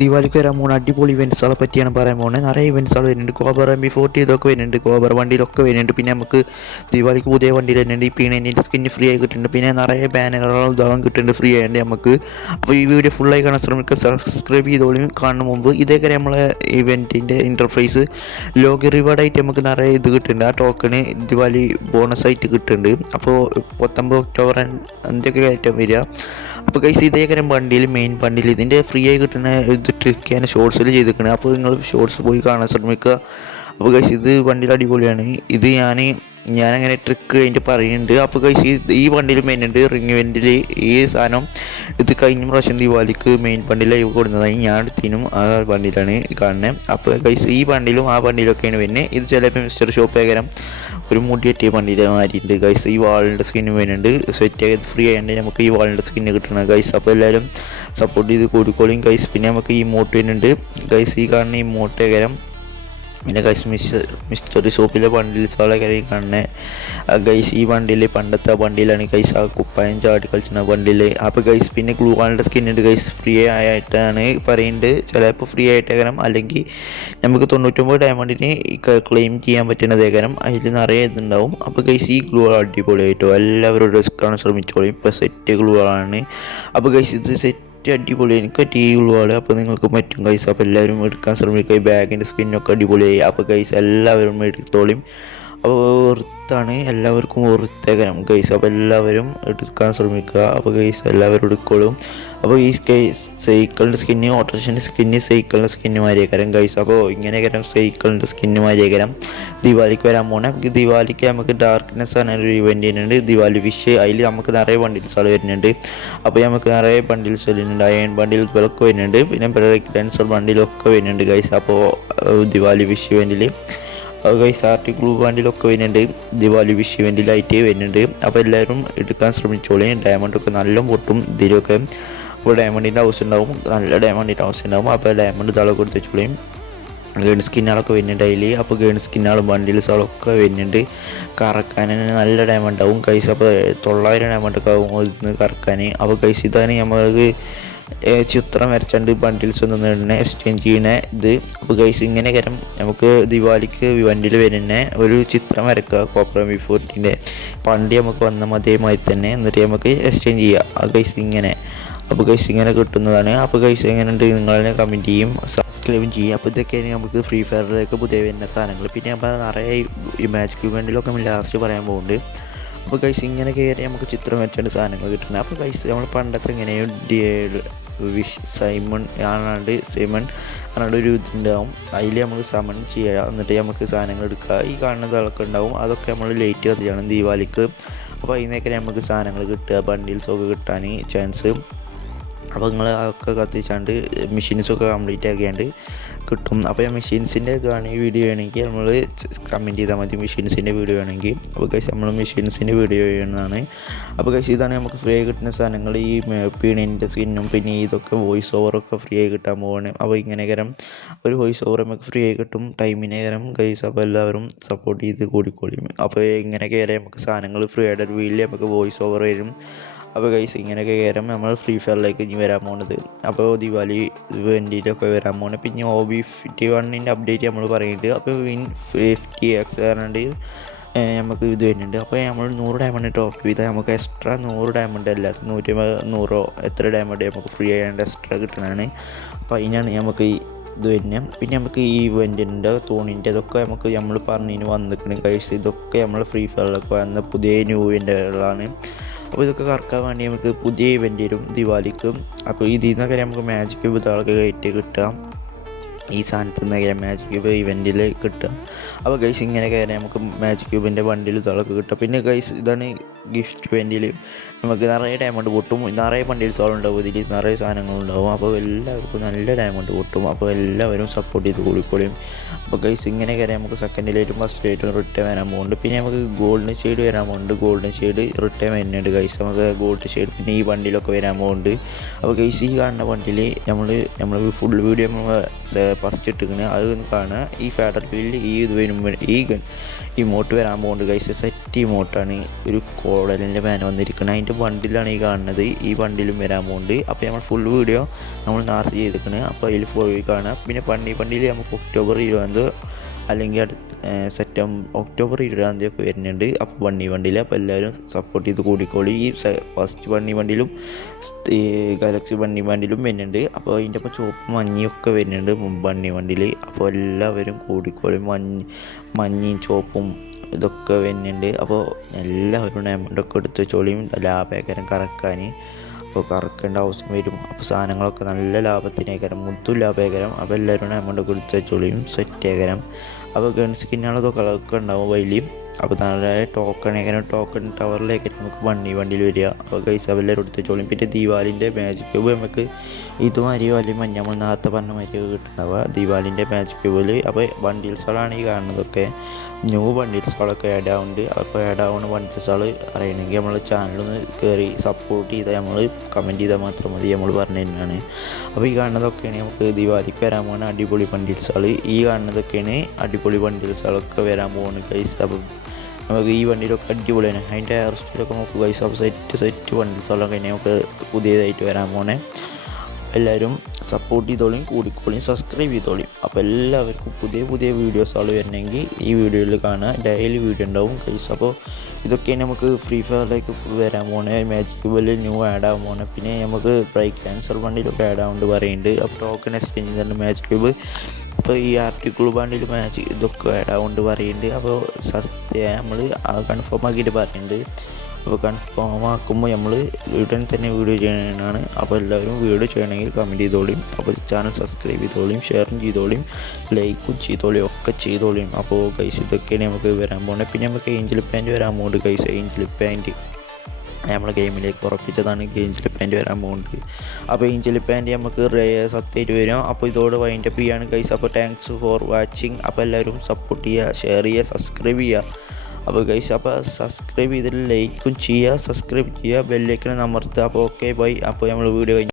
ദിവാലിക്ക് വരാൻ പോകുന്ന അടിപൊളി ഇവൻറ്റ്സുകളെ പറ്റിയാണ് പറയാൻ പോകുന്നത്. നിറയെ ഇവൻറ്റ്സുകൾ വരുന്നുണ്ട്. കോബർ MB40 ഇതൊക്കെ വരുന്നുണ്ട്. കോബർ വണ്ടിയിലൊക്കെ വരുന്നുണ്ട്. പിന്നെ നമുക്ക് ദിവാലിക്ക് പുതിയ വണ്ടിയിൽ വരുന്നുണ്ട്. ഈ P90 സ്കിന്ന് ഫ്രീ ആയി കിട്ടുന്നുണ്ട്. പിന്നെ നിറയെ ബാനറുകളും ഇതാളും കിട്ടുന്നുണ്ട് ഫ്രീ ആയിട്ട് നമുക്ക്. അപ്പോൾ ഈ വീഡിയോ ഫുള്ളായി കാണാൻ ശ്രമിക്കുക. സബ്സ്ക്രൈബ് ചെയ്തോളും. കാണുന്ന മുമ്പ് ഇതേക്കാരെ നമ്മളെ ഇവൻറ്റിൻ്റെ ഇൻ്റർഫേസ് ലോഗ് റിവാർഡായിട്ട് നമുക്ക് നിറയെ ഇത് കിട്ടുന്നുണ്ട്. ആ ടോക്കണ് ദിവാലി ബോണസ് ആയിട്ട് കിട്ടുന്നുണ്ട്. അപ്പോൾ 19 ഒക്ടോബർ എന്തൊക്കെ ആയിട്ട് വരിക. അപ്പോൾ ഗൈസ് ഇതേക്കാരം ബണ്ടിൽ മെയിൻ ബണ്ടിൽ ഇതിൻ്റെ ഫ്രീ ആയി കിട്ടുന്ന ഇത് ട്രിക്ക് ഞാൻ ഷോർട്സിൽ ചെയ്തിരിക്കുന്നത്. അപ്പോൾ നിങ്ങൾ ഷോർട്സ് പോയി കാണാൻ ശ്രമിക്കുക. അപ്പോൾ ഗൈസ് ഇത് വണ്ടിയിൽ അടിപൊളിയാണ്. ഇത് ഞാനങ്ങനെ ട്രിക്ക് കഴിഞ്ഞിട്ട് പറയുന്നുണ്ട്. അപ്പോൾ ഗൈസ് ഈ വണ്ടിയിൽ മെയിൻ ഉണ്ട്. റിംഗ് ഇവൻറ്റിൽ ഈ സാധനം ഇത് കഴിഞ്ഞ പ്രാവശ്യം ദിവാലിക്ക് മെയിൻ വണ്ടിയിൽ ലൈവ് കൊടുക്കുന്നതായി ഞാൻ എടുത്തിനും ആ വണ്ടിയിലാണ് കാണുന്നത്. അപ്പോൾ ഗൈസ് ഈ വണ്ടിയിലും ആ വണ്ടിയിലൊക്കെയാണ് വരുന്നത്. ഇത് ചിലപ്പോൾ മിസ്റ്റർ ഷോപ്പ് ഏകരം ഒരു മുടി കെട്ടിയ വണ്ടിയിൽ മാറ്റിയിട്ടുണ്ട് ഗൈസ്. ഈ വാളിൻ്റെ സ്കിന്ന് വരുന്നുണ്ട്. സെറ്റ് ആയത് ഫ്രീ ആയതുകൊണ്ട് നമുക്ക് ഈ വാളിൻ്റെ സ്കിന്ന് കിട്ടണം ഗൈസ്. അപ്പോൾ എല്ലാവരും സപ്പോർട്ട് ചെയ്ത് കൂടിക്കോളിയും ഗൈസ്. പിന്നെ നമുക്ക് ഈ മോട്ട് വരുന്നുണ്ട് ഗൈസ്. ഈ കാണുന്ന ഈ മോട്ട് ഏകരം പിന്നെ ഗൈസ് മിസ്റ്ററി ഷോപ്പിലെ ബണ്ടിൽസുകളെ കയറി കാണുന്നത് ഗൈസ്. ഈ വണ്ടിയിൽ പണ്ടത്തെ വണ്ടിയിലാണ് ഗൈസ്. ആ കുപ്പായം ചാടി കളിച്ചിരുന്ന വണ്ടിയിൽ. അപ്പോൾ ഗൈസ് പിന്നെ ഗ്ലൂ വാളിൻ്റെ സ്കിന്നുണ്ട് ഗൈസ്. ഫ്രീ ആയിട്ടാണ് പറയുന്നുണ്ട്. ചിലപ്പോൾ ഫ്രീ ആയിട്ടേക്കണം, അല്ലെങ്കിൽ നമുക്ക് 99 ഡയമണ്ടിന് ക്ലെയിം ചെയ്യാൻ പറ്റുന്നതേക്കാരം. അതിൽ നിറയെ ഇതുണ്ടാവും. അപ്പോൾ ഗൈസ് ഈ ഗ്ലൂ അടിപൊളിയായിട്ടോ എല്ലാവരും എടുക്കാൻ ശ്രമിച്ചോളും. ഇപ്പോൾ സെറ്റ് ഗ്ലൂ ആണ്. അപ്പോൾ ഗൈസ് ഇത് സെറ്റ് അടിപൊളി എനിക്ക് ടീകളാണ്. അപ്പോൾ നിങ്ങൾക്ക് പറ്റും ഗൈസ്. അപ്പോൾ എല്ലാവരും എടുക്കാൻ ശ്രമിക്കുക. ഈ ബാഗിൻ്റെ സ്കിന്നൊക്കെ അടിപൊളിയായി. അപ്പോൾ ഗൈസ് എല്ലാവരും എടുത്തോളും. അപ്പോൾ വെറുത്താണ്, എല്ലാവർക്കും വെറുത്തേക്കണം ഗൈസ്. അപ്പോൾ എല്ലാവരും എടുക്കാൻ ശ്രമിക്കുക. അപ്പോൾ ഗൈസ് എല്ലാവരും എടുക്കോളും. അപ്പോൾ ഈ സൈക്കിളിൻ്റെ സ്കിന്ന് ഓട്ടോറിക്ഷൻ്റെ സ്കിന്ന് സൈക്കിളിൻ്റെ സ്കിന്ന് മാരിയേക്കരം ഗൈസ്. അപ്പോൾ ഇങ്ങനെയൊക്കെ സൈക്കിളിൻ്റെ സ്കിന്ന് മാരിയേക്കരം ദിവാലിക്ക് വരാൻ പോകണേ. ദിവാലിക്ക് നമുക്ക് ഡാർക്ക്നെസ് ആണ് ഒരു ഇവൻറ്റ് ചെയ്യുന്നുണ്ട്. ദിവാലി വിഷ് അതിൽ നമുക്ക് നിറയെ ബണ്ടിൽസുകൾ വരുന്നുണ്ട്. അപ്പോൾ നമുക്ക് നിറയെ ബണ്ടിൽസ് വരുന്നുണ്ട്. അയൺ ബണ്ടിൽസുകളൊക്കെ വരുന്നുണ്ട്. പിന്നെ ബ്രേക്ക് ഡാൻസർ ബണ്ടിലൊക്കെ വരുന്നുണ്ട് ഗൈസ്. അപ്പോൾ ദിവാലി വിഷ് ഇവൻറ്റിൽ ഗൈസ് ആർട്ടി ഗ്ലൂ ബാൻഡിലൊക്കെ വരുന്നുണ്ട്. ദിവാലി വിഷ് ഇവൻറ്റിലായിട്ട് വരുന്നുണ്ട്. അപ്പോൾ എല്ലാവരും എടുക്കാൻ ശ്രമിച്ചോളി. ഡയമണ്ടൊക്കെ നല്ല പൊട്ടും ഇതിലൊക്കെ. അപ്പോൾ ഡയമണ്ടിൻ്റെ ഹൗസ് ഉണ്ടാവും, നല്ല ഡയമണ്ടിൻ്റെ ഹൗസ് ഉണ്ടാവും. അപ്പോൾ ഡയമണ്ട് താളെ കൊടുത്ത് വെച്ചോളിയും. ഗേൺ സ്കിന്നുകളൊക്കെ വരുന്നുണ്ട് അതിൽ. അപ്പോൾ ഗേൺ സ്കിന്നുകളും ബണ്ടിൽസുകളൊക്കെ വരുന്നുണ്ട്. കറക്കാൻ നല്ല ഡയമണ്ട് ആവും ഗൈസ്. അപ്പോൾ 900 ഡയമണ്ടൊക്കെ ആവും ഒന്ന് കറക്കാൻ. അപ്പോൾ ഗൈസ് ഇതാണ് നമുക്ക് ചിത്രം വരച്ചാണ്ട് ബണ്ടിൽസ് ഒന്നും തന്നെ എക്സ്ചേഞ്ച് ചെയ്യുന്ന ഇത്. അപ്പോൾ ഗൈസ് ഇങ്ങനെ കരം നമുക്ക് ദിവാലിക്ക് വണ്ടിയിൽ വരുന്ന ഒരു ചിത്രം വരക്കുക. കോപ്പർ MB40 വണ്ടി നമുക്ക് വന്ന അതേമാതിരി തന്നെ, എന്നിട്ട് നമുക്ക് എക്സ്ചേഞ്ച് ചെയ്യുക ഗൈസ് ഇങ്ങനെ. അപ്പോൾ ഗൈസ് ഇങ്ങനെ കിട്ടുന്നതാണ്. അപ്പോൾ ഗൈസ് എങ്ങനെ ഉണ്ട് നിങ്ങളെ കമൻറ്റ് ചെയ്യും, സബ്സ്ക്രൈബും ചെയ്യും. അപ്പോൾ ഇതൊക്കെയാണ് നമുക്ക് ഫ്രീ ഫയറിലേക്ക് പുതിയ വരുന്ന സാധനങ്ങൾ. പിന്നെ ഞാൻ നിറയെ ഈ മാജിക് ഇവൻറ്റിലൊക്കെ നമ്മൾ ലാസ്റ്റ് പറയാൻ പോകുന്നുണ്ട്. അപ്പോൾ ഗൈസ് ഇങ്ങനെ കയറി നമുക്ക് ചിത്രം വെച്ചാണ്ട് സാധനങ്ങൾ കിട്ടുന്നത്. അപ്പോൾ ഗൈസ് നമ്മൾ പണ്ടത്തെ ഇങ്ങനെയും സൈമൺ ആണാണ്ട് ഒരു ഇതുണ്ടാവും. അതിൽ നമുക്ക് സമൺ ചെയ്യുക, എന്നിട്ട് നമുക്ക് സാധനങ്ങൾ എടുക്കുക. ഈ കാണുന്നതൊക്കെ ഉണ്ടാവും. അതൊക്കെ നമ്മൾ ലേറ്റ് കത്തിച്ചാണ് ദിവാലിക്ക്. അപ്പോൾ അതിനൊക്കെ നമുക്ക് സാധനങ്ങൾ കിട്ടുക, ബണ്ടിൽസൊക്കെ കിട്ടാൻ ചാൻസ്. അപ്പോൾ നിങ്ങൾ അതൊക്കെ കത്തിച്ചാണ്ട് മെഷീൻസൊക്കെ കംപ്ലീറ്റ് ആക്കിയാണ്ട് കിട്ടും. അപ്പോൾ മെഷീൻസിൻ്റെ ഇതാണ് ഈ വീഡിയോ ആണെങ്കിൽ നമ്മൾ കമൻറ്റ് ചെയ്താൽ മതി മെഷീൻസിൻ്റെ വീഡിയോ ആണെങ്കിൽ. അപ്പോൾ ഗൈസ് നമ്മൾ മെഷീൻസിൻ്റെ വീഡിയോ ചെയ്യുന്നതാണ്. അപ്പോൾ ഗൈസ് ഇതാണ് നമുക്ക് ഫ്രീ ആയി കിട്ടുന്ന സാധനങ്ങൾ. ഈ P90 സ്കിന്നും പിന്നെ ഇതൊക്കെ വോയിസ് ഓവറൊക്കെ ഫ്രീ ആയി കിട്ടാൻ പോവാണ്. അപ്പോൾ ഇങ്ങനെകരം ഒരു വോയിസ് ഓവർ നമുക്ക് ഫ്രീ ആയി കിട്ടും ടൈമിനേകരം ഗൈസ്. അപ്പോൾ എല്ലാവരും സപ്പോർട്ട് ചെയ്ത് കൂടിക്കോളിയും. അപ്പോൾ ഇങ്ങനെ കയറി നമുക്ക് സാധനങ്ങൾ ഫ്രീ ആയിട്ട് വീട്ടിൽ നമുക്ക് വോയിസ് ഓവർ വരും. അപ്പോൾ ഗൈസ് ഇങ്ങനെയൊക്കെ കയറും നമ്മൾ ഫ്രീ ഫയറിലേക്ക് ഇനി വരാൻ പോകുന്നത്. അപ്പോൾ ദിവാലി ഇവൻറ്റിലൊക്കെ വരാൻ പോകുന്നത്. പിന്നെ OB51 അപ്ഡേറ്റ് നമ്മൾ പറയുന്നുണ്ട്. അപ്പോൾ Win50X പറഞ്ഞിട്ട് നമുക്ക് ഇത് വരുന്നുണ്ട്. അപ്പോൾ നമ്മൾ 100 ഡയമണ്ട് ടോപ്പ് ചെയ്താൽ നമുക്ക് എക്സ്ട്രാ 100 ഡയമണ്ട് അല്ലാത്ത 100 എത്ര ഡയമണ്ട് നമുക്ക് ഫ്രീ ആയതുകൊണ്ട് എക്സ്ട്രാ കിട്ടണതാണ്. അപ്പോൾ അതിനാണ് നമുക്ക് ഇത് വരുന്നത്. പിന്നെ നമുക്ക് ഈ ഇവൻറ്റിൻ്റെ തോണിൻ്റെ അതൊക്കെ നമുക്ക് നമ്മൾ പറഞ്ഞതിന് വന്നിരിക്കണം ഗൈസ്. ഇതൊക്കെ നമ്മൾ ഫ്രീ ഫയറിലൊക്കെ വന്ന പുതിയ ന്യൂ ഇവൻറ്റുകളാണ്. അപ്പോൾ ഇതൊക്കെ കറക്കാൻ വേണ്ടി നമുക്ക് പുതിയ ഇവൻറ്റ് വരും ദിവാലിക്കും. അപ്പോൾ ഇതിൽ നിന്നൊക്കെ നമുക്ക് മാജിക് ക്യൂബ് ഇതൊക്കെ കയറ്റി കിട്ടാം. ഈ സാധനത്തിൽ നിന്ന് മാജിക് ക്യൂബ് ഇവൻറ്റിൽ കിട്ടുക. അപ്പോൾ ഗൈസ് ഇങ്ങനെ കയറി നമുക്ക് മാജിക് ക്യൂബിൻ്റെ ബണ്ടിൽ ഇതൊക്കെ കിട്ടുക. പിന്നെ ഗൈസ് ഇതാണ് ഗിഫ്റ്റ് ഇവൻറ്റിൽ നമുക്ക് നിറയെ ഡയമണ്ട് പൊട്ടും. നിറയെ ബണ്ടിൽസുകൾ ഉണ്ടാവും, ഇതിൽ നിറയെ സാധനങ്ങളുണ്ടാവും. അപ്പോൾ എല്ലാവർക്കും നല്ല ഡയമണ്ട് പൊട്ടും. അപ്പോൾ എല്ലാവരും സപ്പോർട്ട് ചെയ്ത് കൂടിക്കോളിയും. അപ്പോൾ ഗൈസ് ഇങ്ങനെ കയറി നമുക്ക് സെക്കൻഡിലായിട്ടും ഫസ്റ്റിലായിട്ടും റിട്ടേൺ വരാൻ പോകുന്നുണ്ട്. പിന്നെ നമുക്ക് ഗോൾഡൻ ഷെയ്ഡ് വരാൻ പോകുന്നുണ്ട്. ഗോൾഡൻ ഷെയ്ഡ് റിട്ടേൺ വരുന്നുണ്ട് ഗൈസ്. നമുക്ക് ഗോൾഡ് ഷെയ്ഡ് പിന്നെ ഈ വണ്ടിയിലൊക്കെ വരാൻ പോകുന്നുണ്ട്. അപ്പോൾ ഗൈസ് ഈ കാണുന്ന വണ്ടിയിൽ നമ്മൾ ഫുൾ വീഡിയോ നമ്മൾ ഫസ്റ്റ് ഇട്ടിരിക്കുന്നത് അത് കാണുക. ഈ ഫാഡർ വീലിൽ ഈ ഇത് വരുമ്പോൾ ഈ ഇമോട്ട് വരാൻ പോകുന്നുണ്ട് ഗൈസ്. സെറ്റ് ഇമോട്ടാണ്, ഒരു കോളലിൻ്റെ ബാൻ വന്നിരിക്കുന്നത്. അതിൻ്റെ ബണ്ടിലാണ് ഈ കാണുന്നത്. ഈ ബണ്ടിലും വരാൻ പോകുന്നുണ്ട്. അപ്പോൾ നമ്മൾ ഫുൾ വീഡിയോ നമ്മൾ നാസ് ചെയ്തിരിക്കുന്നത്. അപ്പോൾ അതിൽ പോയി കാണുക. പിന്നെ വണ്ടിയിൽ നമുക്ക് ഒക്ടോബർ 20 അല്ലെങ്കിൽ അടുത്ത ഒക്ടോബർ 20 ഒക്കെ വരുന്നുണ്ട്. അപ്പോൾ വണ്ടിയിൽ അപ്പോൾ എല്ലാവരും സപ്പോർട്ട് ചെയ്ത് കൂടിക്കോളി. ഈ ഫസ്റ്റ് വണ്ടിയിലും ഈ ഗാലക്സി വണ്ടിയിലും വരുന്നുണ്ട്. അപ്പോൾ അതിൻ്റെ ഒപ്പം ചുവപ്പ് മഞ്ഞയൊക്കെ വരുന്നുണ്ട് വണ്ടിയിൽ. അപ്പോൾ എല്ലാവരും കൂടിക്കോളി. മഞ്ഞയും ചുവപ്പും ഇതൊക്കെ വരുന്നുണ്ട്. അപ്പോൾ എല്ലാവരും ഡയമണ്ടൊക്കെ എടുത്ത് വെച്ചോളിയും ലാഭകരം കറക്കാൻ. അപ്പോൾ കറക്കേണ്ട ആവശ്യം വരും. അപ്പോൾ സാധനങ്ങളൊക്കെ നല്ല ലാഭത്തിനേക്കരം, മുത്തും ലാഭകരം. അപ്പോൾ എല്ലാവരും ഡയമണ്ടൊക്കെ എടുത്ത് വെച്ചോളിയും സെറ്റേക്കരം. അപ്പോൾ ഗൺ സ്കിന്നുകളൊക്കെ ഉണ്ടാവും വൈലിയും. അപ്പോൾ നല്ല ടോക്കൺ ടവറിലേക്ക് നമുക്ക് വണ്ടിയിൽ വരിക. അപ്പോൾ ഗൈസ് എല്ലാവരും എടുത്ത് വെച്ചോളിയും. പിന്നെ ദീപാവലിൻ്റെ മാജിക് ക്യൂബ് നമുക്ക് ഇതുമാതിരി വലിയ നമ്മൾ നേരത്തെ പറഞ്ഞ മാതിരിയൊക്കെ കിട്ടുന്നുണ്ടാവുക ദീപാവലിൻ്റെ മാജിക് ക്യൂബിൽ. അപ്പോൾ ബണ്ടിൽസുകളാണ് ഈ കാണുന്നതൊക്കെ. ന്യൂ ബണ്ടിൽസുകളൊക്കെ ആഡ് ആവുന്നുണ്ട്. അപ്പോൾ ആഡ് ആവുന്ന ബണ്ടിൽസുകൾ അറിയണമെങ്കിൽ നമ്മൾ ചാനലൊന്ന് കയറി സപ്പോർട്ട് ചെയ്താൽ നമ്മൾ കമൻറ്റ് ചെയ്താൽ മാത്രം മതി, നമ്മൾ പറഞ്ഞു തന്നെയാണ്. അപ്പോൾ ഈ കാണുന്നതൊക്കെയാണ് നമുക്ക് ദീപാവലിക്ക് വരാൻ പോകുന്ന അടിപൊളി ബണ്ടിൽസുകൾ. ഈ കാണുന്നതൊക്കെയാണ് അടിപൊളി ബണ്ടിൽസുകളൊക്കെ വരാൻ പോകുന്നത് ഗൈസ്. അപ്പോൾ നമുക്ക് ഈ വണ്ടിയിലൊക്കെ അടിപൊളിയാണ്. അതിൻ്റെ ഹെയർ സ്റ്റൈലൊക്കെ നമുക്ക് ഗൈസ്. അപ്പോൾ സെറ്റ് ബണ്ടിൽസുകളൊക്കെ നമുക്ക് പുതിയതായിട്ട് വരാൻ പോണേ. എല്ലാവരും സപ്പോർട്ട് ചെയ്തോളിയും കൂടിക്കോളിയും സബ്സ്ക്രൈബ് ചെയ്തോളിയും. അപ്പോൾ എല്ലാവർക്കും പുതിയ വീഡിയോസുകൾ വരണമെങ്കിൽ ഈ വീഡിയോയിൽ കാണുക. ഡെയിലി വീഡിയോ ഉണ്ടാവും ഗൈസ്. അപ്പോൾ ഇതൊക്കെയാണ് നമുക്ക് ഫ്രീ ഫയറിലേക്ക് വരാൻ പോകുന്നത്. മാജിക് ക്യൂബിൽ ന്യൂ ആഡ് ആകാൻ പോകുന്നത്. പിന്നെ നമുക്ക് ബ്രേക്ക് ഡാൻസർ വണ്ടിയിലൊക്കെ ആഡ് ആവുന്നുണ്ട് പറയുന്നുണ്ട്. അപ്പോൾ ടോക്കൺ എക്സ്ചേഞ്ച് ചെയ്തിട്ടുണ്ട് മാജിക് ക്യൂബ്. അപ്പോൾ ഈ ആർട്ടിക്കിൾ ബാൻഡിൽ മാജിക് ഇതൊക്കെ ആഡ് ആവുന്നുണ്ട് പറയുന്നുണ്ട്. അപ്പോൾ നമ്മൾ കൺഫേം ആക്കിയിട്ട് പറയുന്നുണ്ട്. അപ്പോൾ കൺഫേം ആക്കുമ്പോൾ നമ്മൾ ഉടൻ തന്നെ വീഡിയോ ചെയ്യണതാണ്. അപ്പോൾ എല്ലാവരും വീഡിയോ ചെയ്യണമെങ്കിൽ കമൻറ്റ് ചെയ്തോളിയും. അപ്പോൾ ചാനൽ സബ്സ്ക്രൈബ് ചെയ്തോളിയും, ഷെയറും ചെയ്തോളിയും, ലൈക്കും ചെയ്തോളിയും ഒക്കെ ചെയ്തോളിയും. അപ്പോൾ ഗൈസ് ഇതൊക്കെയാണ് നമുക്ക് വരാൻ പോകുന്നത്. പിന്നെ നമുക്ക് ഏഞ്ചൽ പാൻറ്റ് വരാൻ പോകുന്നുണ്ട് ഗൈസ്. ഏഞ്ചൽ പാൻറ്റ് നമ്മളെ ഗെയിമിലേക്ക് ഉറപ്പിച്ചതാണ്. ഏഞ്ചൽ പാൻറ്റ് വരാൻ പോകുന്നുണ്ട്. അപ്പോൾ ഏഞ്ചൽ പാൻറ്റ് നമുക്ക് സത്യമായിട്ട് വരും. അപ്പോൾ ഇതോട് വൈൻഡപ്പ് ചെയ്യാണ് ഗൈസ്. അപ്പോൾ താങ്ക്സ് ഫോർ വാച്ചിങ്. അപ്പോൾ എല്ലാവരും സപ്പോർട്ട് ചെയ്യുക, ഷെയർ ചെയ്യുക, സബ്സ്ക്രൈബ് ചെയ്യുക. അപ്പോൾ ഗൈസ് അപ്പോൾ സബ്സ്ക്രൈബ് ചെയ്തിട്ട് ലൈക്കും ചെയ്യുക, സബ്സ്ക്രൈബ് ചെയ്യുക, ബെല്ലൈക്കൺ അമർത്തുക. അപ്പോൾ ഓക്കെ ബൈ. അപ്പോൾ നമ്മൾ വീഡിയോ കഴിഞ്ഞു.